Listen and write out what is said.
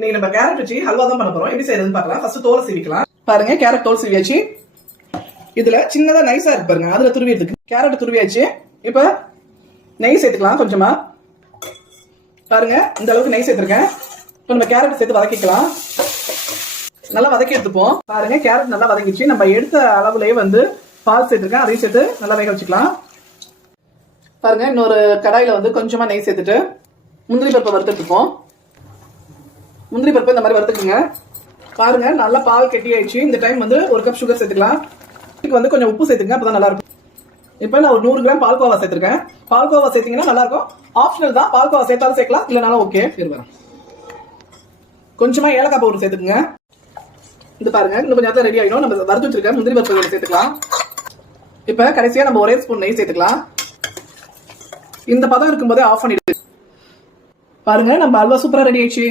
இன்னைக்கு நம்ம கேரட் வச்சு ஹல்வா தான் பண்ண போறோம். எப்படி செய்யறதுன்னு பார்க்கலாம். ஃபர்ஸ்ட் தோலை சீவிக்கலாம். பாருங்க கேரட் தோல் சீவியாச்சு. இதுல சின்னதா நைஸா இருக்கு பாருங்க, அதுல துருவியதுக்கு கேரட் துருவியாச்சு. இப்ப நெய் சேர்த்துக்கலாம் கொஞ்சமா. பாருங்க இந்த அளவுக்கு நெய் சேர்த்திருக்கேன். இப்ப நம்ம கேரட் சேர்த்து வதக்கிக்கலாம். நல்லா வதக்கி எடுத்துப்போம். பாருங்க கேரட் நல்லா வதங்கிச்சு. நம்ம எடுத்த அளவுலயே வந்து பால் சேர்த்திருக்கேன், அதையும் சேர்த்து நல்லா வேக வச்சுக்கலாம். பாருங்க இன்னொரு கடாயில வந்து கொஞ்சமா நெய் சேர்த்துட்டு முந்திரி பருப்பை வறுத்துட்டுப்போம். முந்திரி பருப்பு இந்த மாதிரி வறுத்துக்குங்க. பாருங்க நல்லா பால் கெட்டி ஆயிடுச்சு. இந்த டைம் வந்து ஒரு கப் சுகர் சேர்த்துக்கலாம். இதுக்கு வந்து கொஞ்சம் உப்பு சேர்த்துங்க, அப்பதான் நல்லா இருக்கும். இப்ப நான் ஒரு 100 கிராம் பால்கோவா சேர்த்திருக்கேன். பால்கோவா சேர்த்தீங்கன்னா நல்லா இருக்கும். ஆப்ஷனல் தான், பால்கோவா சேர்த்தாலும் சேர்க்கலாம், இல்லைனாலும் ஓகே. கொஞ்சமா ஏலக்காய் பவுடர் சேர்த்துக்குங்க. இது பாருங்க இன்னும் கொஞ்சம் நேரத்துல ரெடி ஆயிடும். நம்ம வறுத்து வச்சிருக்க முந்திரி பருப்பு சேர்த்துக்கலாம். இப்ப கடைசியா நம்ம ஒரே ஸ்பூன் நெய் சேர்த்துக்கலாம். இந்த பதம் இருக்கும்போதே ஆஃப் பண்ணிடுது. பாருங்க நம்ம அல்வா சூப்பரா ரெடி ஆயிடுச்சு.